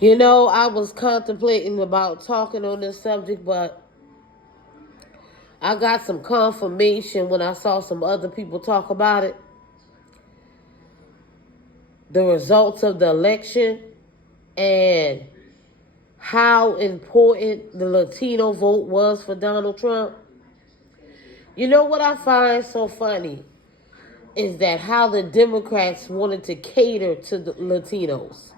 You know, I was contemplating about talking on this subject, but I got some confirmation when I saw some other people talk about it. The results of the election and how important the Latino vote was for Donald Trump. You know what I find so funny is that how the Democrats wanted to cater to the Latinos.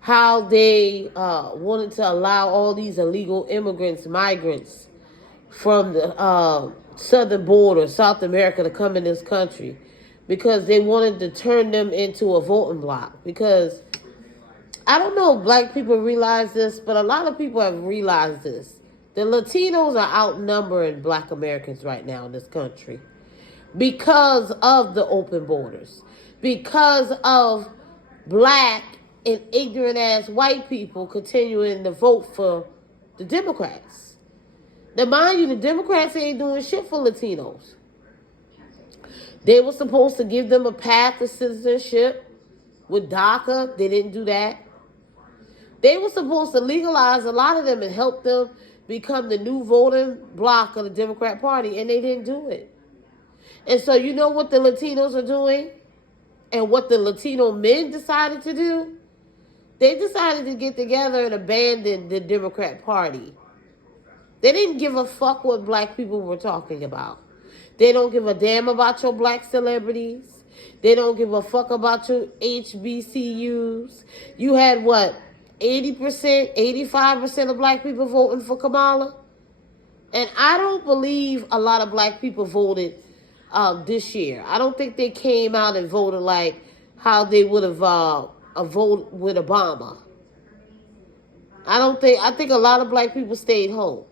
How they wanted to allow all these illegal immigrants, migrants from the southern border, South America, to come in this country because they wanted to turn them into a voting bloc. Because I don't know if black people realize this, but a lot of people have realized this. The Latinos are outnumbering black Americans right now in this country because of the open borders, because of black and ignorant ass white people continuing to vote for the Democrats. Now, mind you, the Democrats ain't doing shit for Latinos. They were supposed to give them a path to citizenship with DACA. They didn't do that. They were supposed to legalize a lot of them and help them become the new voting bloc of the Democrat Party, and they didn't do it. And so you know what the Latinos are doing and what the Latino men decided to do? They decided to get together and abandon the Democrat Party. They didn't give a fuck what black people were talking about. They don't give a damn about your black celebrities. They don't give a fuck about your HBCUs. You had what, 80%, 85% of black people voting for Kamala? And I don't believe a lot of black people voted this year. I don't think they came out and voted like how they would have voted with Obama. I think a lot of black people stayed home.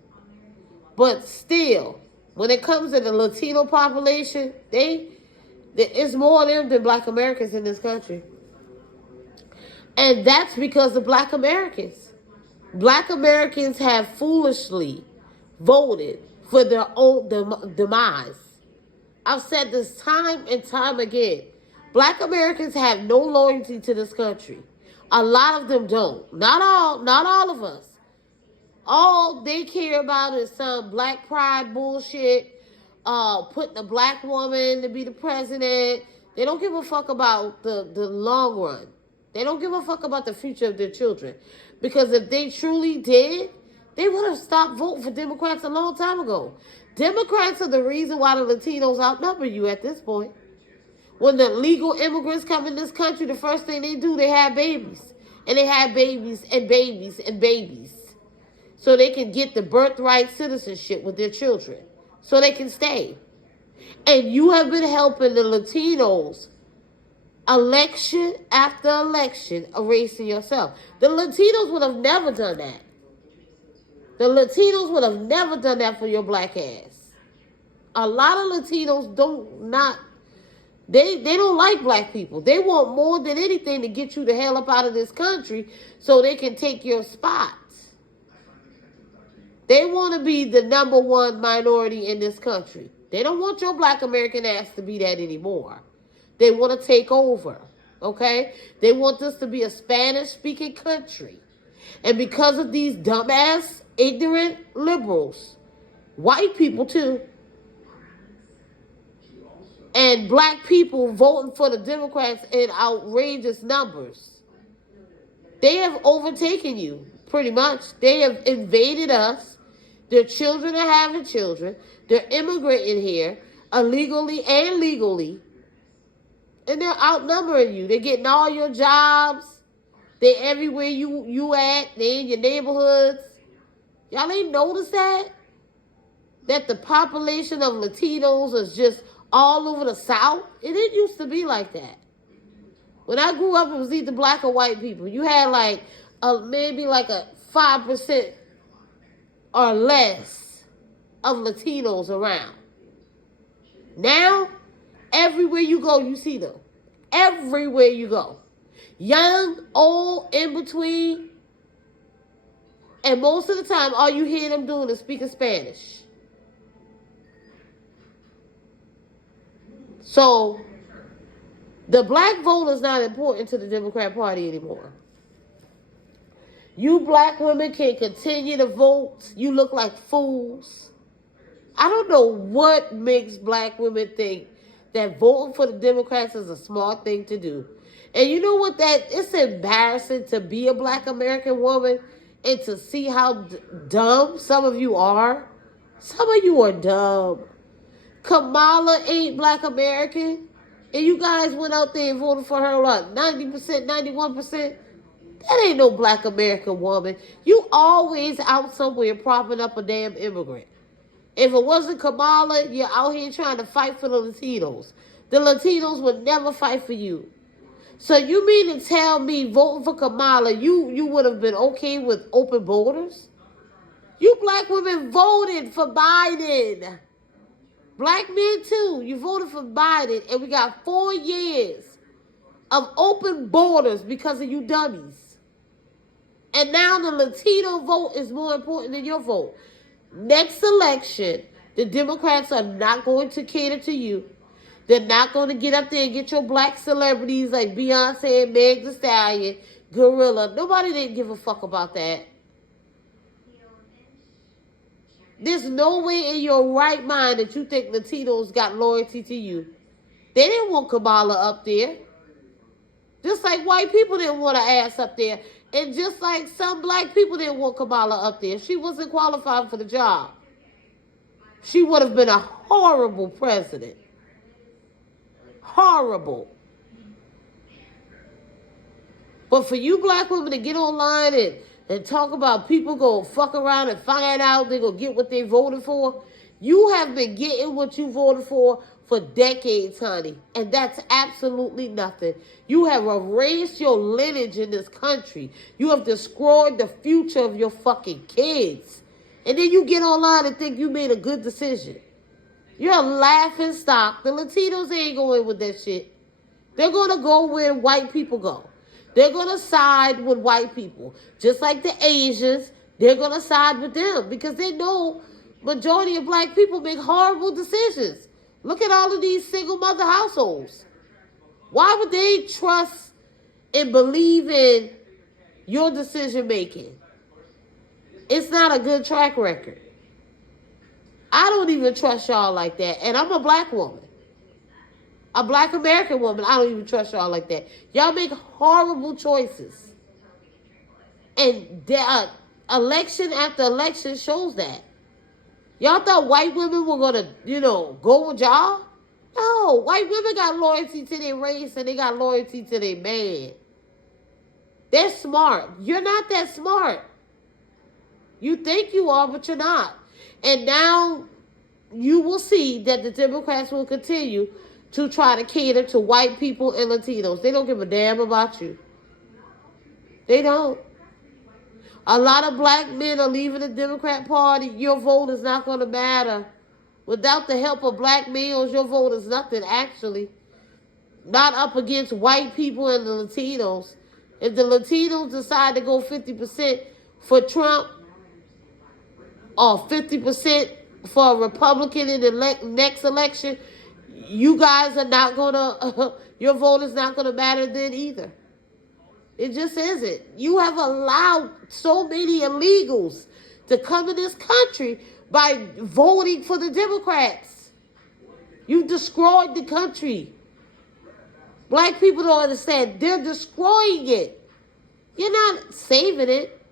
But still, when it comes to the Latino population, it's more of them than black Americans in this country. And that's because of black Americans. Black Americans have foolishly voted for their own demise. I've said this time and time again. Black Americans have no loyalty to this country. A lot of them don't. Not all of us. All they care about is some black pride bullshit, putting a black woman to be the president. They don't give a fuck about the long run. They don't give a fuck about the future of their children. Because if they truly did, they would have stopped voting for Democrats a long time ago. Democrats are the reason why the Latinos outnumber you at this point. When the legal immigrants come in this country, the first thing they do, they have babies. And they have babies and babies and babies. So they can get the birthright citizenship with their children. So they can stay. And you have been helping the Latinos election after election erasing yourself. The Latinos would have never done that. The Latinos would have never done that for your black ass. A lot of Latinos they don't like black people. They want more than anything to get you the hell up out of this country so they can take your spot. They want to be the number one minority in this country. They don't want your black American ass to be that anymore. They want to take over, okay? They want this to be a Spanish-speaking country. And because of these dumbass, ignorant liberals, white people too, and black people voting for the Democrats in outrageous numbers, they have overtaken you, pretty much. They have invaded us. Their children are having children. They're immigrating here, illegally and legally. And they're outnumbering you. They're getting all your jobs. They're everywhere you at. They're in your neighborhoods. Y'all ain't noticed that? That the population of Latinos is just all over the South? It didn't used to be like that. When I grew up, it was either black or white people. You had maybe a 5% or less of Latinos around. Now, everywhere you go, you see them. Everywhere you go. Young, old, in between. And most of the time, all you hear them doing is speaking Spanish. So, the black vote is not important to the Democrat Party anymore. You black women can continue to vote. You look like fools. I don't know what makes black women think that voting for the Democrats is a smart thing to do. And you know what? It's embarrassing to be a black American woman and to see how dumb some of you are. Some of you are dumb. Kamala ain't black American. And you guys went out there and voted for her, what, 90%, 91%? That ain't no black American woman. You always out somewhere propping up a damn immigrant. If it wasn't Kamala, you're out here trying to fight for the Latinos. The Latinos would never fight for you. So you mean to tell me voting for Kamala, you would have been okay with open borders? You black women voted for Biden. Black men too. You voted for Biden, and we got 4 years of open borders because of you dummies. And now the Latino vote is more important than your vote. Next election, the Democrats are not going to cater to you. They're not going to get up there and get your black celebrities like Beyonce and Meg Thee Stallion, Gorilla. Nobody didn't give a fuck about that. There's no way in your right mind that you think Latinos got loyalty to you. They didn't want Kamala up there. Just like white people didn't want her ass up there. And just like some black people didn't want Kamala up there. She wasn't qualified for the job. She would have been a horrible president. Horrible. But for you black women to get online and talk about people go fuck around and find out they're going to get what they voted for, you have been getting what you voted for decades, honey. And that's absolutely nothing. You have erased your lineage in this country. You have destroyed the future of your fucking kids. And then you get online and think you made a good decision. You're a laughing stock. The Latinos ain't going with that shit. They're going to go where white people go. They're going to side with white people. Just like the Asians, they're going to side with them because they know majority of black people make horrible decisions. Look at all of these single mother households. Why would they trust and believe in your decision making? It's not a good track record. I don't even trust y'all like that. And I'm a black woman. A black American woman. I don't even trust y'all like that. Y'all make horrible choices. And election after election shows that. Y'all thought white women were going to, go with y'all? No, white women got loyalty to their race and they got loyalty to their man. They're smart. You're not that smart. You think you are, but you're not. And now you will see that the Democrats will continue to try to cater to white people and Latinos. They don't give a damn about you. They don't. A lot of black men are leaving the Democrat Party. Your vote is not going to matter. Without the help of black males, your vote is nothing, actually. Not up against white people and the Latinos. If the Latinos decide to go 50% for Trump or 50% for a Republican in the next election, you guys are not going to, your vote is not going to matter then either. It just isn't. You have allowed so many illegals to come in this country by voting for the Democrats. You destroyed the country. Black people don't understand. They're destroying it. You're not saving it.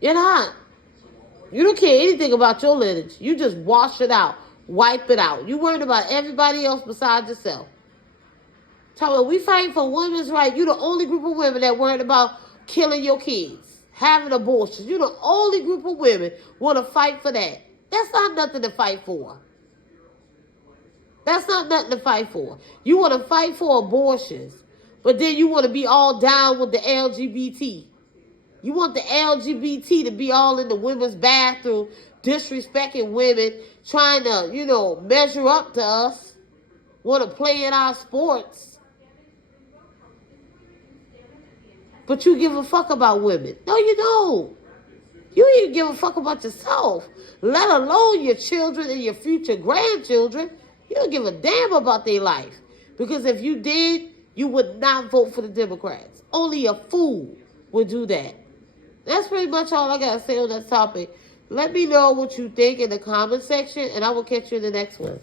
You're not. You don't care anything about your lineage. You just wash it out. Wipe it out. You worried about everybody else besides yourself. We fighting for women's rights. You're the only group of women that worried about killing your kids, having abortions. You're the only group of women want to fight for that. That's not nothing to fight for. That's not nothing to fight for. You want to fight for abortions, but then you want to be all down with the LGBT. You want the LGBT to be all in the women's bathroom, disrespecting women, trying to, measure up to us, want to play in our sports. But you give a fuck about women. No, you don't. You don't even give a fuck about yourself, let alone your children and your future grandchildren. You don't give a damn about their life. Because if you did, you would not vote for the Democrats. Only a fool would do that. That's pretty much all I got to say on that topic. Let me know what you think in the comment section, and I will catch you in the next one.